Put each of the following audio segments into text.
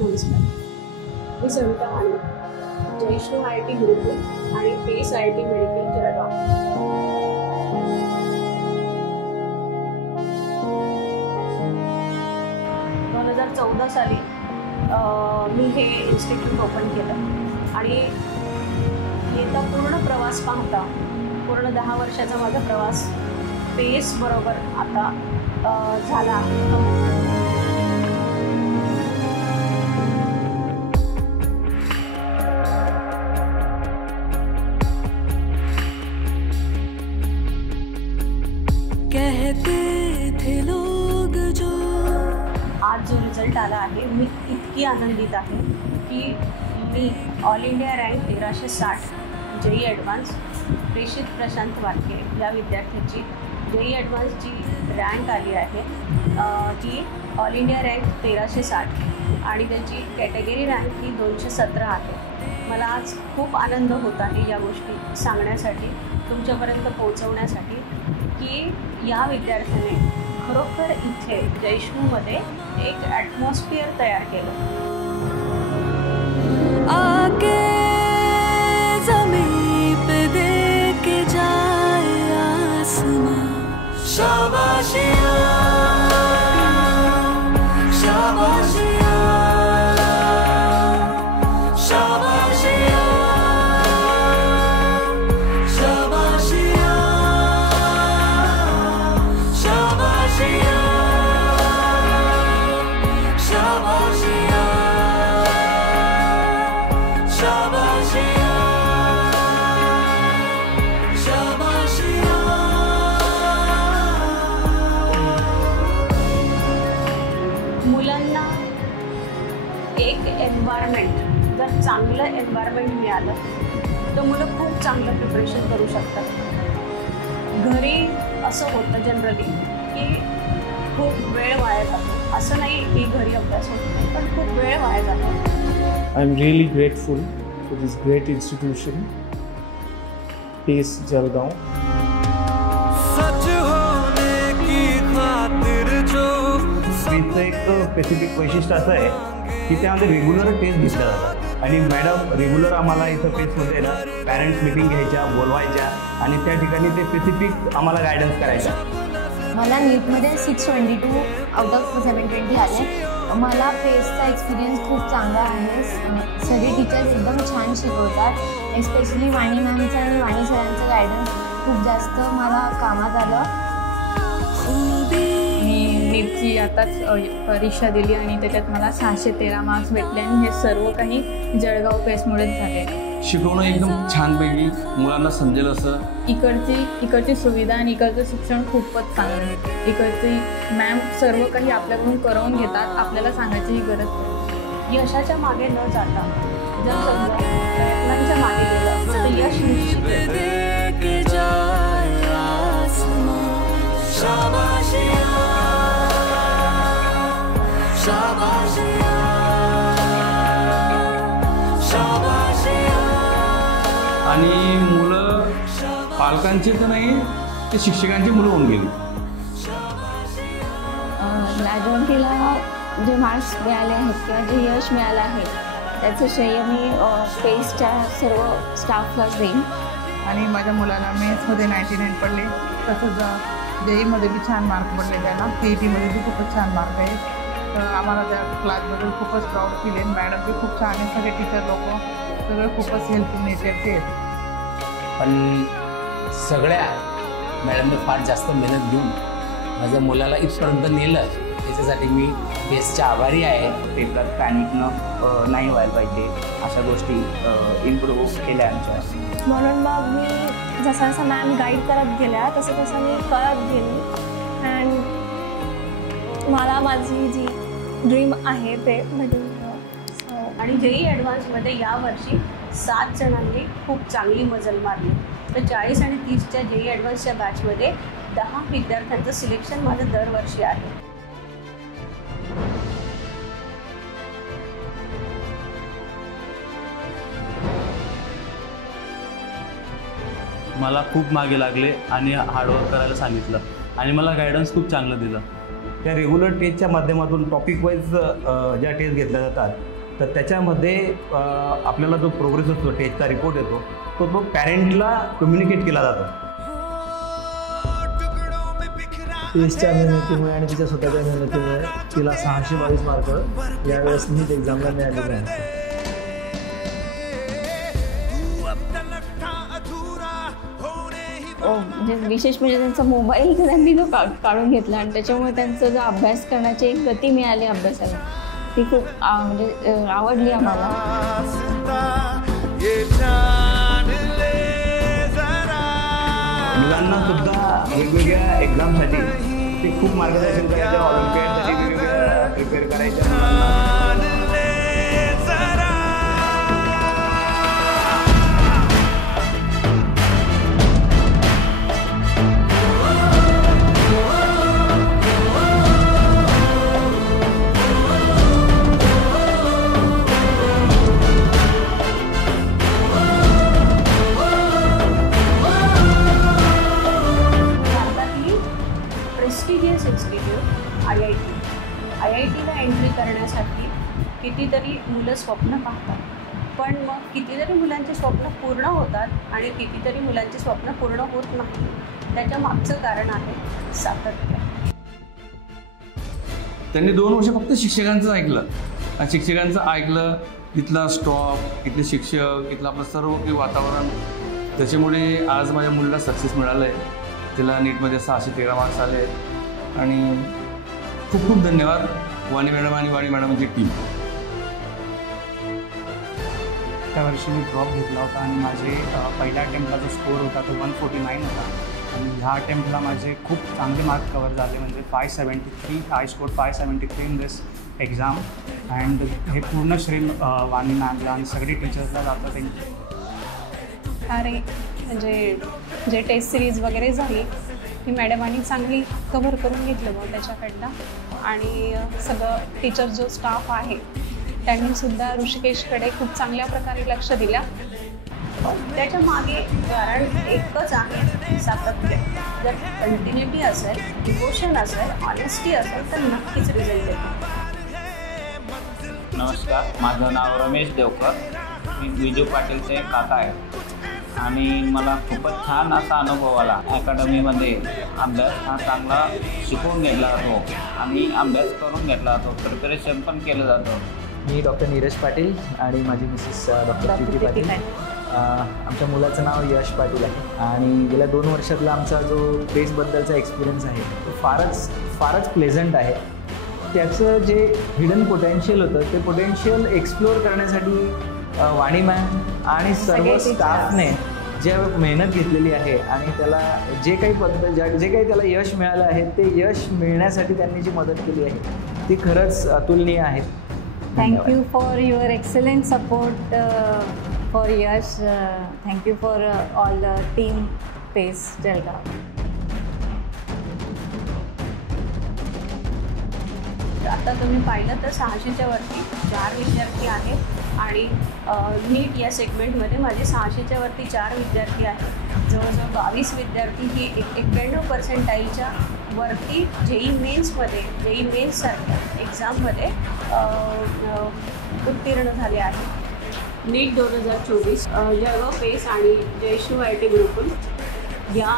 नमस्कार, मी सविता माने, जयश्री IIT गुरुकुल आणि पेस IIT medical Jalgaon. साली मी हे इन्स्टिट्यूट ओपन केलं आणि येता पूर्ण प्रवास पाहता पूर्ण 10 वर्षाचा माझा प्रवास पेस बरोबर आता झाला आहे. आज जो रिझल्ट आला आहे मी इतकी आनंदित आहे की मी all India rank 1360 JEE advance Preshit Prashant वाटके या विद्यार्थ्याची JEE ॲडव्हान्सची रँक आली आहे. ती ऑल इंडिया रँक 1360 आणि त्याची कॅटेगरी रँक ही 217 आहे. मला आज खूप आनंद होत आहे या गोष्टी सांगण्यासाठी, तुमच्यापर्यंत पोहोचवण्यासाठी की या विद्यार्थ्याने खरोखर इथे जयश्रीमध्ये एक ॲटमॉस्फिअर तयार केलं. आके ज़मीन पे देख जाए आसमां, शाबाशिया शाबाशिया शाबाशिया मुलांना एक एन्व्हायरमेंट, जर चांगलं एन्व्हायरमेंट मिळालं तर मुलं खूप चांगलं प्रिपरेशन करू शकतात. घरी असं होतं जनरली की खूप वेळ वाया जातो. असं नाही की घरी अभ्यास होत नाही, पण खूप वेळ वाया जातो. I am really grateful to this great institution, PES Jalgaon. पेसचं एक स्पेसिफिक वैशिष्ट्य असं आहे की त्यामध्ये रेग्युलर टेस्ट घेतलं जातं आणि मॅडम रेग्युलर आम्हाला इथं पेसमध्ये ना पॅरेंट्स मीटिंग घ्यायच्या, बोलवायच्या आणि त्या ठिकाणी ते स्पेसिफिक आम्हाला गायडन्स करायच्या. मला नीटमध्ये 622 आउट ऑफ 720 आले. मला पेसचा एक्सपिरियन्स खूप चांगला आहे. सगळे टीचर्स एकदम छान शिकवतात. एस्पेशली वाणी मॅमचं आणि वाणी सरांचं गायडन्स खूप जास्त मला कामात आलं. नीटची आताच परीक्षा दिली आणि त्याच्यात मला 613 मार्क्स भेटले आणि हे सर्व काही जळगाव पेसमुळेच झाले. शिकवणं एकदम छानपैकी मुलांना समजेल असं. इकडची सुविधा आणि इकडचं शिक्षण खूपच चांगलं आहे. इकडची मॅम सर्व काही आपल्याकडून करवून घेतात, आपल्याला सांगायचीही गरज नाही. यशाच्या मागे न जाता जर समजा प्रयत्नांच्या मागे गेलं तर यश निश्चित. आणि मुलं पालकांची तर नाही, ते शिक्षकांची मुलं होऊन गेली. लाजवंतीला जे मार्क्स मिळाले आहेत किंवा जे यश मिळालं आहे त्याचं श्रेय मी पेसच्या सर्व स्टाफलाच देईन. आणि माझ्या मुलाला मेथ्समध्ये 99 पडले, तसंच JEEमध्ये बी छान मार्क पडले. त्यांना CETमध्ये बी खूपच छान मार्क आहे. तर आम्हाला त्या क्लासबद्दल खूपच प्राऊड फील आहे. मॅडम बी खूप छान आहे, सगळे टीचर लोक सगळे खूपच हेल्पफुल नेचरचे आहेत. पण सगळ्या मॅडमने फार जास्त मेहनत घेऊन माझ्या मुलाला इथपर्यंत नेलं, त्याच्यासाठी मी बेस्टच्या आभारी आहे. पेपरात पॅनिक नाही व्हायला पाहिजे अशा गोष्टी इम्प्रूव्ह केल्या आमच्या. म्हणून मग मी जसं जसं मॅम गाईड करत गेल्या तसं तसं मी करत गेली. अँड मला माझी जी ड्रीम आहे ते भेटून. आणि JEE ॲडव्हान्समध्ये यावर्षी 7 जणांनी खूप चांगली मजल मारली. तर 40 आणि 30च्या JEE ॲडव्हान्सच्या बॅचमध्ये 10 विद्यार्थ्यांचं सिलेक्शन माझं दरवर्षी आहे. मला खूप मागे लागले आणि हार्डवर्क करायला सांगितलं आणि मला गायडन्स खूप चांगलं दिलं. त्या रेग्युलर टेस्टच्या माध्यमातून टॉपिक वाईज ज्या टेस्ट घेतल्या जातात तर त्याच्यामध्ये आपल्याला जो प्रोग्रेस असतो, टेस्टचा रिपोर्ट येतो, तो पॅरेंटला कम्युनिकेट केला जातो. टेस्टच्या मेहनतीमुळे आणि तिच्या स्वतःच्या मेहनतीमुळे तिला 622 मार्क यावेळेस नीट एक्झामला मिळालेले आहेत. म्हणजे विशेष म्हणजे त्यांचा मोबाईल त्यांनी जो काढून घेतला आणि त्याच्यामुळे त्यांचा जो अभ्यास करण्याची एक गती मिळाली अभ्यासाला, ती खूप म्हणजे आवडली आम्हाला. मुलांना सुद्धा वेगवेगळ्या एक्झामसाठी ते खूप मार्गदर्शन करायचं, ऑलिम्पियाडसाठी वेगवेगळ्या प्रिपेअर करायच्या. प्रेस्टिजियस इन्स्टिट्यूट IITला एंट्री करण्यासाठी कितीतरी मुलं स्वप्न पाहतात, पण मग कितीतरी मुलांची स्वप्न पूर्ण होतात आणि कितीतरी मुलांची स्वप्न पूर्ण होत नाही. त्याच्या मागचं कारण आहे सातत्य. त्यांनी 2 वर्ष फक्त शिक्षकांचं ऐकलं आणि शिक्षकांचं ऐकलं, इथला स्टॉप, इथले शिक्षक, इथलं आपलं सर्व काही वातावरण, त्याच्यामुळे आज माझ्या मुलीला सक्सेस मिळालं आहे. तिला नीटमध्ये 613 मार्क्स आले आहेत आणि खूप खूप धन्यवाद वाणी मॅडम आणि वाणी मॅडमची टीम. त्या वर्षी मी ड्रॉप घेतला होता आणि माझे पहिल्या अटेम्प्टला जो स्कोअर होता तो 149 होता आणि ह्या अटेम्प्टला माझे खूप चांगले मार्क कवर झाले, म्हणजे 573. I score 573 in this exam. And हे पूर्ण श्रेय वाणी मॅमला आणि सगळे टीचर्सला जातं. त्यांची अरे म्हणजे जे टेस्ट सिरीज वगैरे झाली ही मॅडमांनी चांगली कव्हर करून घेतलं मग त्याच्याकडनं, आणि सगळं टीचर जो स्टाफ आहे त्यांनीसुद्धा ऋषिकेशकडे खूप चांगल्या प्रकारे लक्ष दिलं. त्याच्या मागे कारण एकच आहे, सातत्य. जर कंटिन्युटी असेल, डिवोशन असेल, ऑनेस्टी असेल तर नक्कीच रिझल्ट येतो. नमस्कार, माझं नाव रमेश देवकर. मी विजू पाटीलचे काका आहे आणि मला खूपच छान असा अनुभव आला. अकॅडमीमध्ये अभ्यास हा चांगला शिकवून घेतला जातो आणि अभ्यास करून घेतला जातो, प्रिपरेशन पण केलं जातं. मी डॉक्टर नीरज पाटील आणि माझी मिसेस डॉक्टर प्रीती पाटील. आमच्या मुलाचं नाव यश पाटील आहे आणि गेल्या 2 वर्षातला आमचा जो टेस्टबद्दलचा एक्सपिरियन्स आहे तो फारच प्लेझंट आहे. त्याचं जे हिडन पोटेन्शियल होतं ते पोटेन्शियल एक्सप्लोअर करण्यासाठी वाणी मॅम आणि सर्व स्टाफने जे मेहनत घेतलेली आहे आणि त्याला जे काही त्याला यश मिळालं आहे ते यश मिळण्यासाठी त्यांनी जी मदत केली आहे ती खरंच अतुलनीय आहे. Thank you for your excellent support for Yash. Thank you for all the team PACE Jalgaon. आता तुम्ही पाहिलं तर 600च्या वरती 4 विद्यार्थी आहेत आणि नीट या सेगमेंटमध्ये माझे 600च्या वरती 4 विद्यार्थी आहेत. जवळजवळ 22 विद्यार्थी ही 91% वरती जेई मेन्ससारख्या एक्झाममध्ये उत्तीर्ण झाले आहेत. नीट 2024 जळगाव पेस आणि जयश्री IIT गुरुकुल या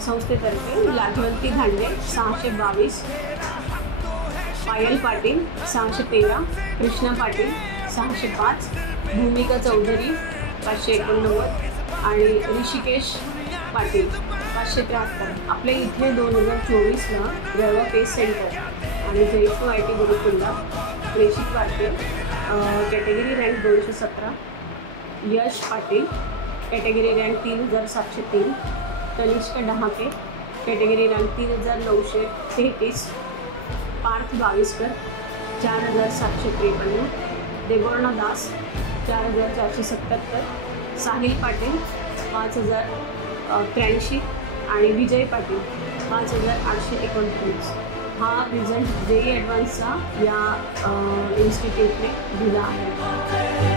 संस्थेतर्फे लाजवंती धांडे 622, पायल पाटील 613, कृष्णा पाटील 605, भूमिका चौधरी 589 आणि ऋषिकेश पाटील 573. आपल्या इथे 2024ला जळगाव पेस सेंटर आणि जयश्री IIT गुरुकुलला Preshit Patil category rank 217, Yash Patil category rank 3703, Tanishka Dahake category rank 3933, Parth Baviskar 4753, Devarna Das 4477, Sahil Patil 5083 आणि विजय पाटील 5829. हा रिझल्ट जेई ॲडव्हान्सचा या इन्स्टिट्यूटने दिला आहे.